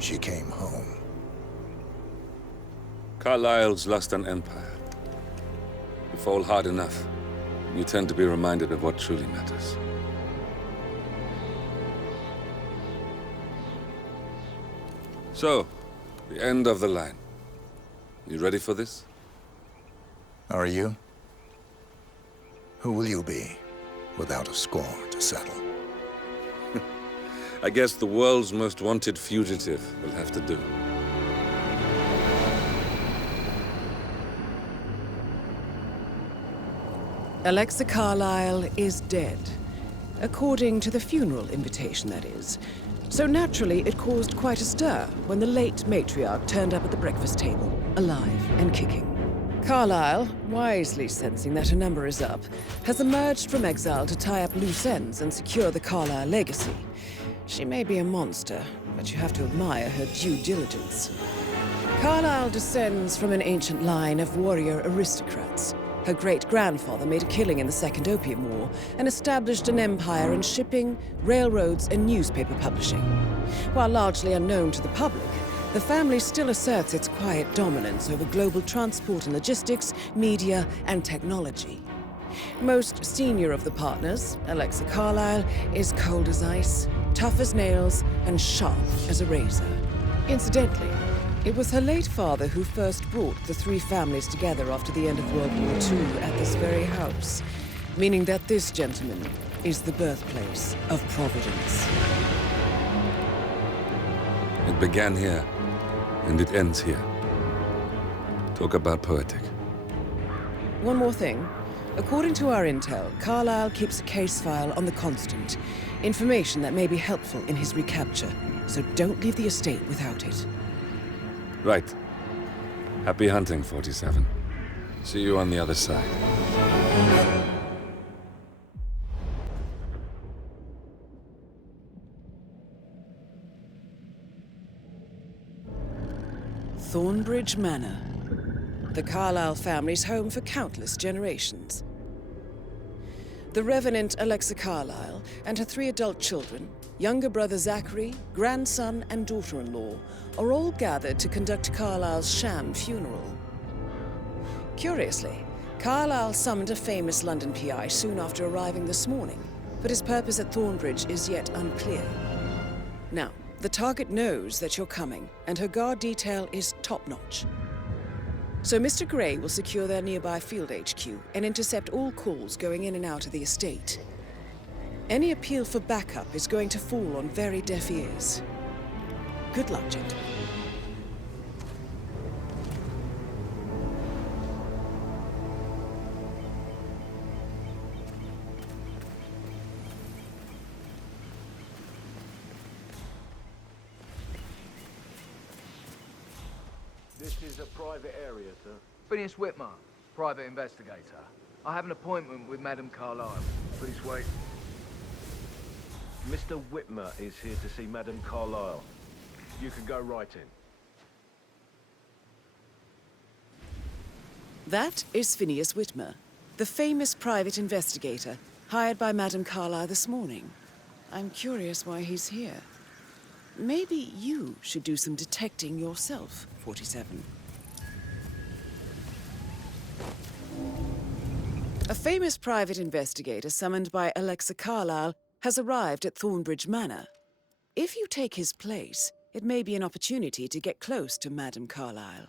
she came home. Carlyle's lost an empire. You fall hard enough, you tend to be reminded of what truly matters. So, the end of the line. You ready for this? Are you? Who will you be, without a score to settle? I guess the world's most wanted fugitive will have to do. Alexa Carlyle is dead. According to the funeral invitation, that is. So naturally, it caused quite a stir when the late matriarch turned up at the breakfast table, alive and kicking. Carlyle, wisely sensing that her number is up, has emerged from exile to tie up loose ends and secure the Carlyle legacy. She may be a monster, but you have to admire her due diligence. Carlyle descends from an ancient line of warrior aristocrats. Her great-grandfather made a killing in the Second Opium War and established an empire in shipping, railroads, and newspaper publishing. While largely unknown to the public, the family still asserts its quiet dominance over global transport and logistics, media, and technology. Most senior of the partners, Alexa Carlyle, is cold as ice, tough as nails, and sharp as a razor. Incidentally, it was her late father who first brought the three families together after the end of World War II at this very house, meaning that this gentleman is the birthplace of Providence. It began here, and it ends here. Talk about poetic. One more thing. According to our intel, Carlyle keeps a case file on the Constant. Information that may be helpful in his recapture, so don't leave the estate without it. Right. Happy hunting, 47. See you on the other side. Thornbridge Manor. The Carlyle family's home for countless generations. The Revenant Alexa Carlyle and her 3 adult children, younger brother Zachary, grandson, and daughter-in-law, are all gathered to conduct Carlyle's sham funeral. Curiously, Carlyle summoned a famous London PI soon after arriving this morning, but his purpose at Thornbridge is yet unclear. Now, the target knows that you're coming, and her guard detail is top-notch. So Mr. Gray will secure their nearby field HQ and intercept all calls going in and out of the estate. Any appeal for backup is going to fall on very deaf ears. Good luck, gentlemen. This is a private area, sir. Phineas Whitmer, private investigator. I have an appointment with Madame Carlyle. Please wait. Mr. Whitmer is here to see Madame Carlyle. You can go right in. That is Phineas Whitmer, the famous private investigator hired by Madame Carlyle this morning. I'm curious why he's here. Maybe you should do some detecting yourself, 47. A famous private investigator summoned by Alexa Carlyle has arrived at Thornbridge Manor. If you take his place, it may be an opportunity to get close to Madame Carlyle.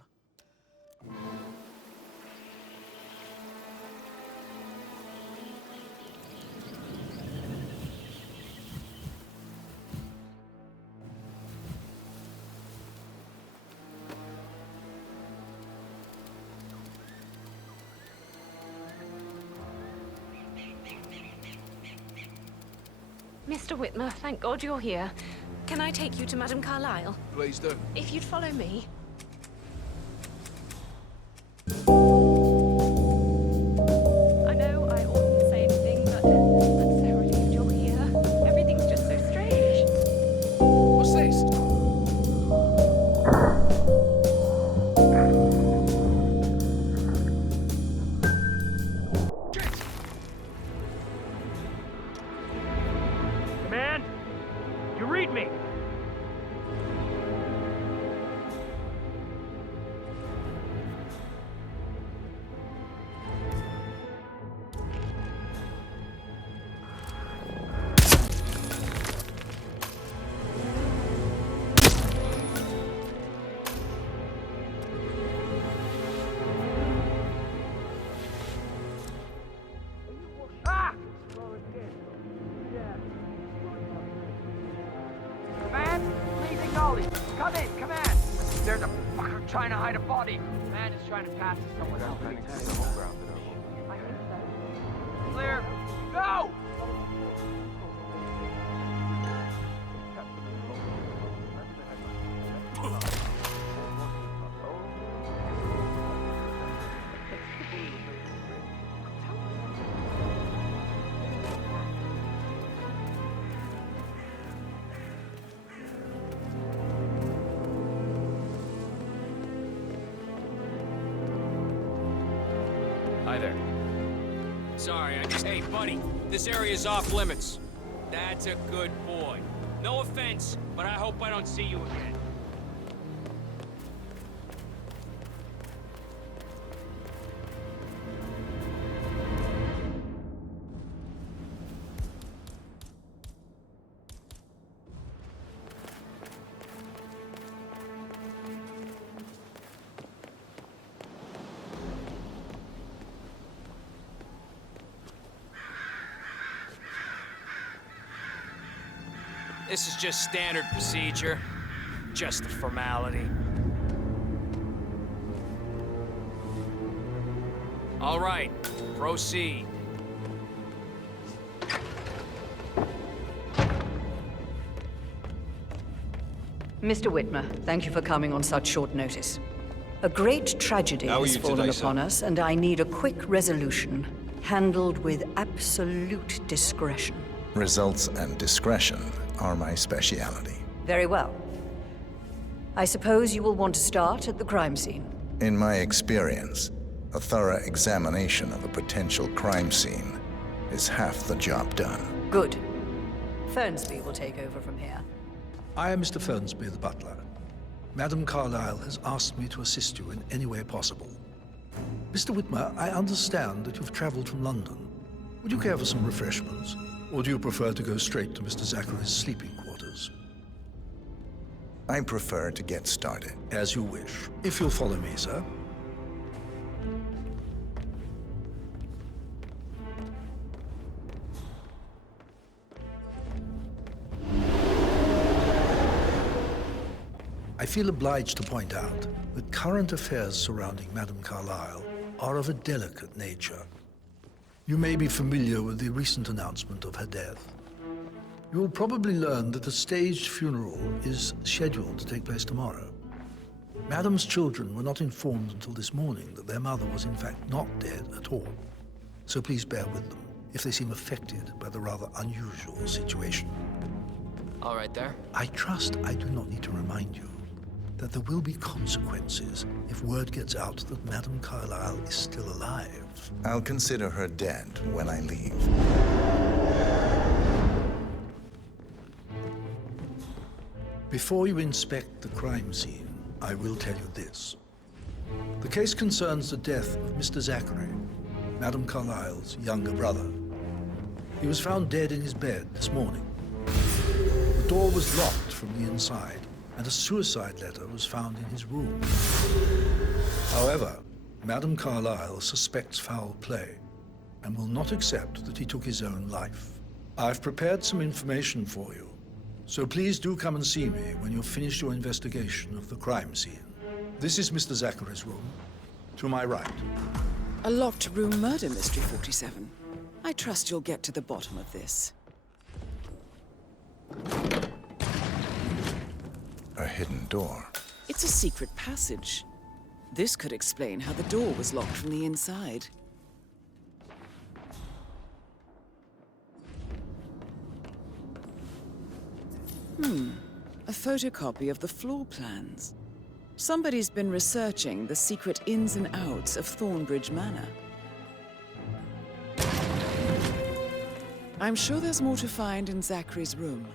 Mr. Whitmer, thank God you're here. Can I take you to Madame Carlyle? Please do. If you'd follow me. I know I oughtn't say anything, but I'm so relieved you're here. Everything's just so strange. What's this? Command? You read me? Come in, come in! There's a fucker trying to hide a body. Man is trying to pass to someone else. I think so. Clear. Go! Hi there. Sorry, Hey, buddy, this area's off limits. That's a good boy. No offense, but I hope I don't see you again. This is just standard procedure. Just a formality. All right, proceed. Mr. Whitmer, thank you for coming on such short notice. A great tragedy has fallen upon us, and I need a quick resolution, handled with absolute discretion. Results and discretion are my speciality. Very well. I suppose you will want to start at the crime scene. In my experience, a thorough examination of a potential crime scene is half the job done. Good. Fernsby will take over from here. I am Mr. Fernsby, the butler. Madame Carlyle has asked me to assist you in any way possible. Mr. Whitmer, I understand that you've traveled from London. Would you care for some refreshments? Or do you prefer to go straight to Mr. Zachary's sleeping quarters? I prefer to get started. As you wish. If you'll follow me, sir. I feel obliged to point out that current affairs surrounding Madame Carlyle are of a delicate nature. You may be familiar with the recent announcement of her death. You will probably learn that a staged funeral is scheduled to take place tomorrow. Madame's children were not informed until this morning that their mother was in fact not dead at all. So please bear with them if they seem affected by the rather unusual situation. All right there. I trust I do not need to remind you that there will be consequences if word gets out that Madame Carlyle is still alive. I'll consider her dead when I leave. Before you inspect the crime scene, I will tell you this. The case concerns the death of Mr. Zachary, Madame Carlyle's younger brother. He was found dead in his bed this morning. The door was locked from the inside, and a suicide letter was found in his room. However, Madame Carlyle suspects foul play and will not accept that he took his own life. I've prepared some information for you, so please do come and see me when you've finished your investigation of the crime scene. This is Mr. Zachary's room, to my right. A locked room murder mystery, 47. I trust you'll get to the bottom of this. A hidden door. It's a secret passage. This could explain how the door was locked from the inside. A photocopy of the floor plans. Somebody's been researching the secret ins and outs of Thornbridge Manor. I'm sure there's more to find in Zachary's room.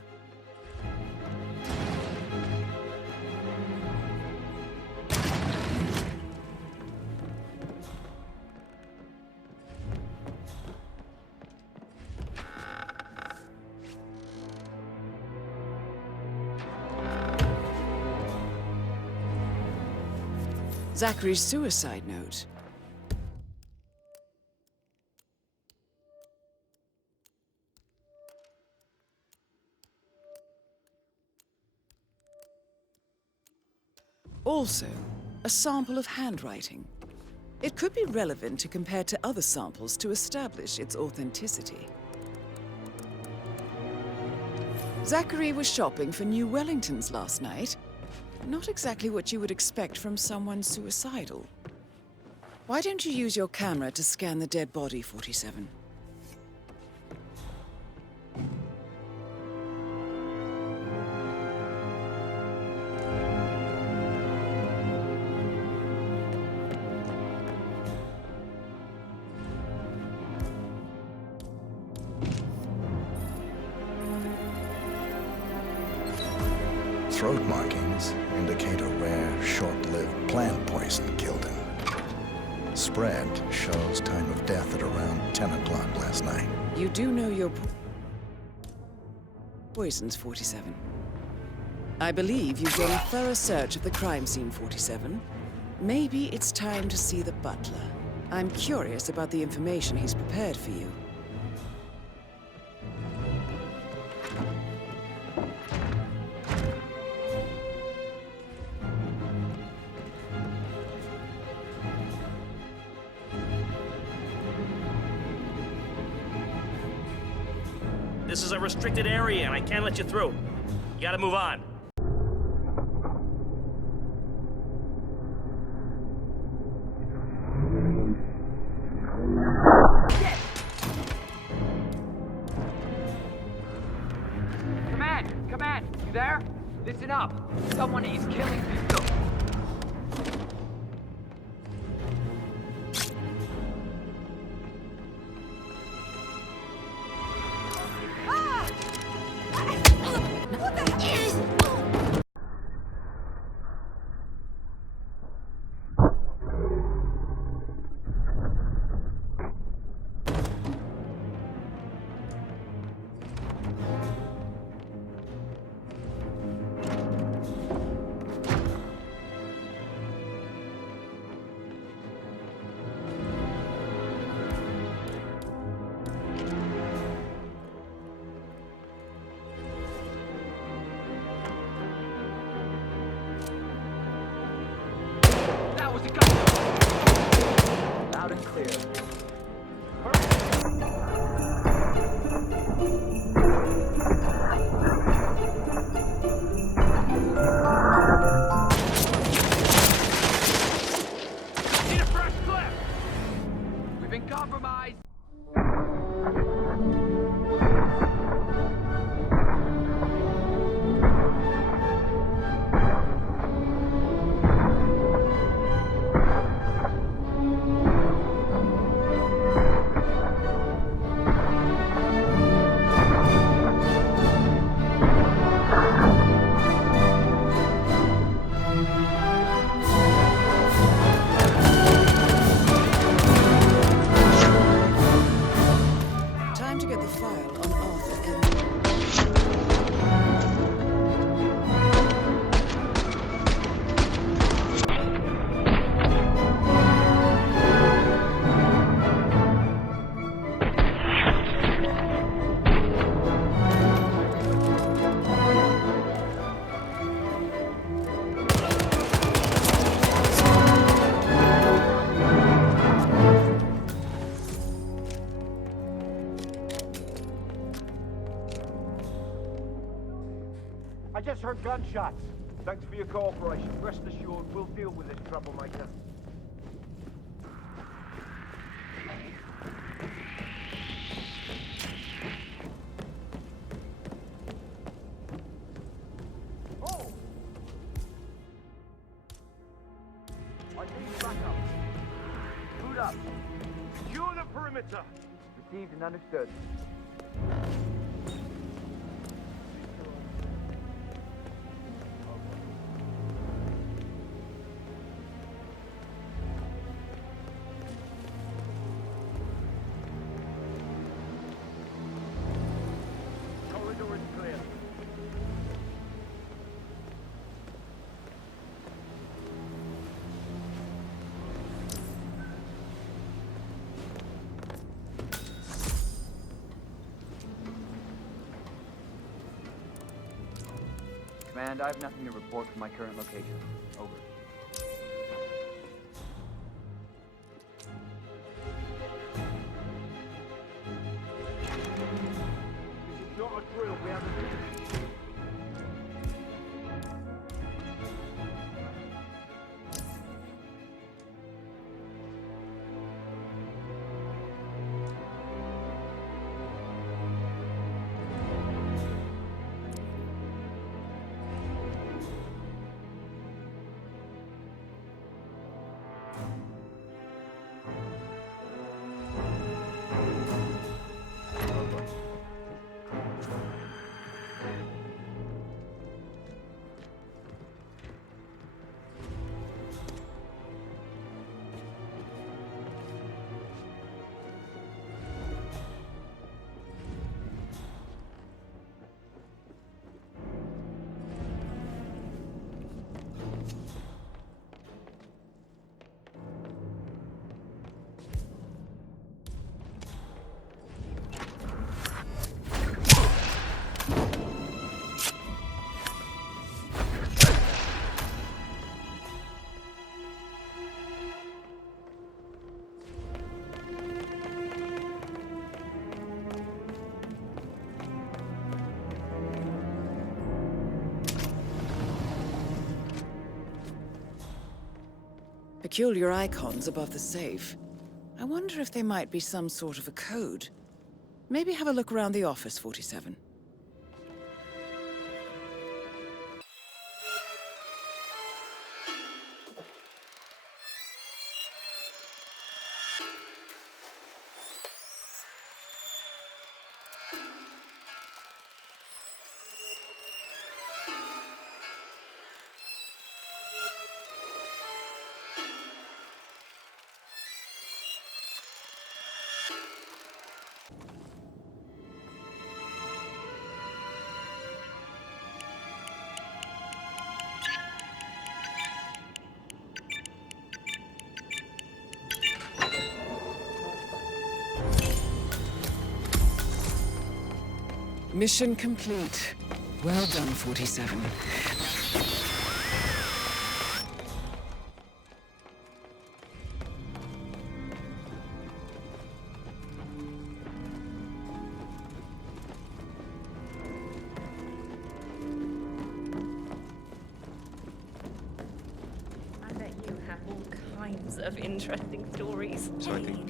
Zachary's suicide note. Also, a sample of handwriting. It could be relevant to compare to other samples to establish its authenticity. Zachary was shopping for new Wellingtons last night. Not exactly what you would expect from someone suicidal. Why don't you use your camera to scan the dead body, 47? Throat markings indicate a rare, short-lived plant poison killed him. Spread shows time of death at around 10 o'clock last night. You do know your poisons, 47. I believe you've done a thorough search of the crime scene, 47. Maybe it's time to see the butler. I'm curious about the information he's prepared for you. This is a restricted area, and I can't let you through. You gotta move on. Command, you there? Listen up. Someone is killing people. Loud and clear. Need a fresh clip! We've been compromised. Time to get the file on Arthur and... I just heard gunshots. Thanks for your cooperation. Rest assured, we'll deal with this troublemaker. Oh! I need backup. Boot up. Secure the perimeter. Received and understood. Corridor is clear. Command, I have nothing to report from my current location. Over. Peculiar icons above the safe. I wonder if they might be some sort of a code. Maybe have a look around the office, 47. Mission complete. Well done, 47. I bet you have all kinds of interesting stories. So I think,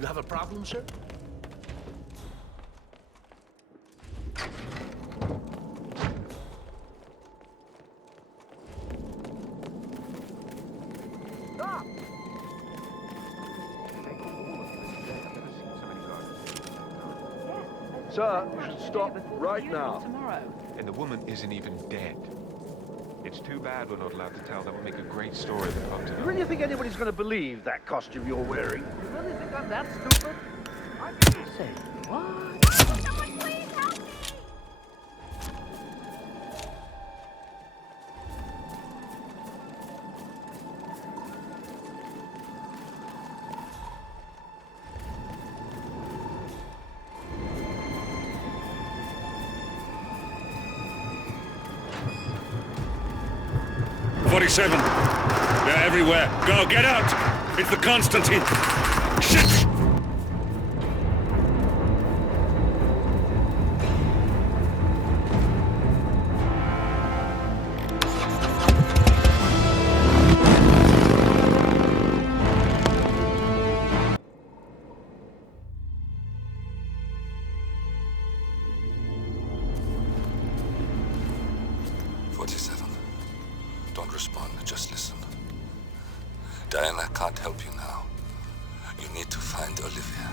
You have a problem, sir? Stop! Sir, you should stop right now. And the woman isn't even dead. It's too bad we're not allowed to tell. That would make a great story that comes to You really think anybody's going to believe that costume you're wearing? You really think I'm that stupid? I can say, what? Someone please help me! 47. They're everywhere. Go, get out! It's the Constantine. Shit! Don't respond, just listen. Diana can't help you now. You need to find Olivia.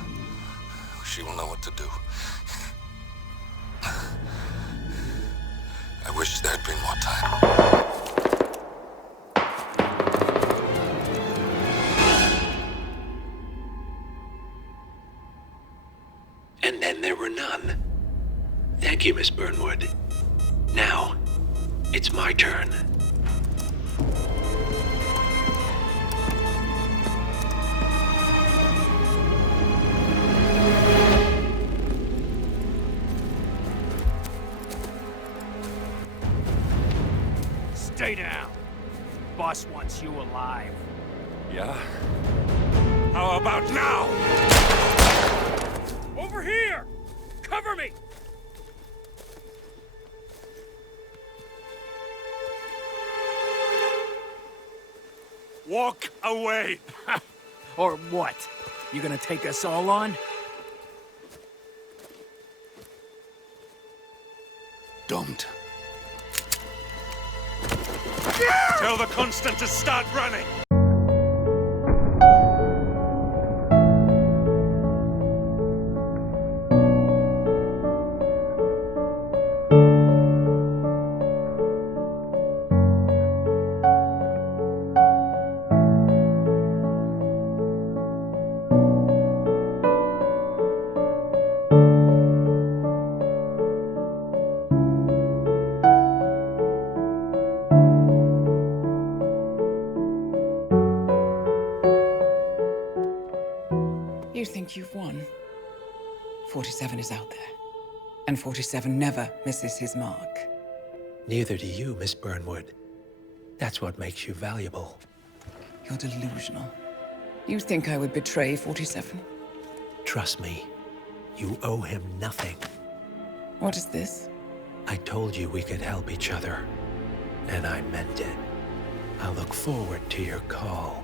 She will know what to do. I wish there had been more time. And then there were none. Thank you, Miss Burnwood. Now, it's my turn. Stay down. Boss wants you alive. Yeah? How about now? Over here! Cover me! Walk away! Or what? You gonna take us all on? Don't. Tell the Constant to start running! You think you've won? 47 is out there. And 47 never misses his mark. Neither do you, Miss Burnwood. That's what makes you valuable. You're delusional. You think I would betray 47? Trust me, you owe him nothing. What is this? I told you we could help each other, and I meant it. I look forward to your call.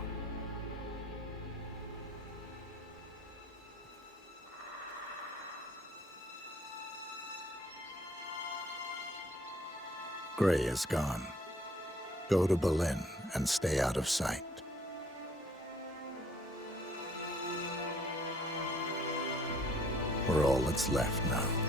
Gray is gone. Go to Berlin and stay out of sight. We're all that's left now.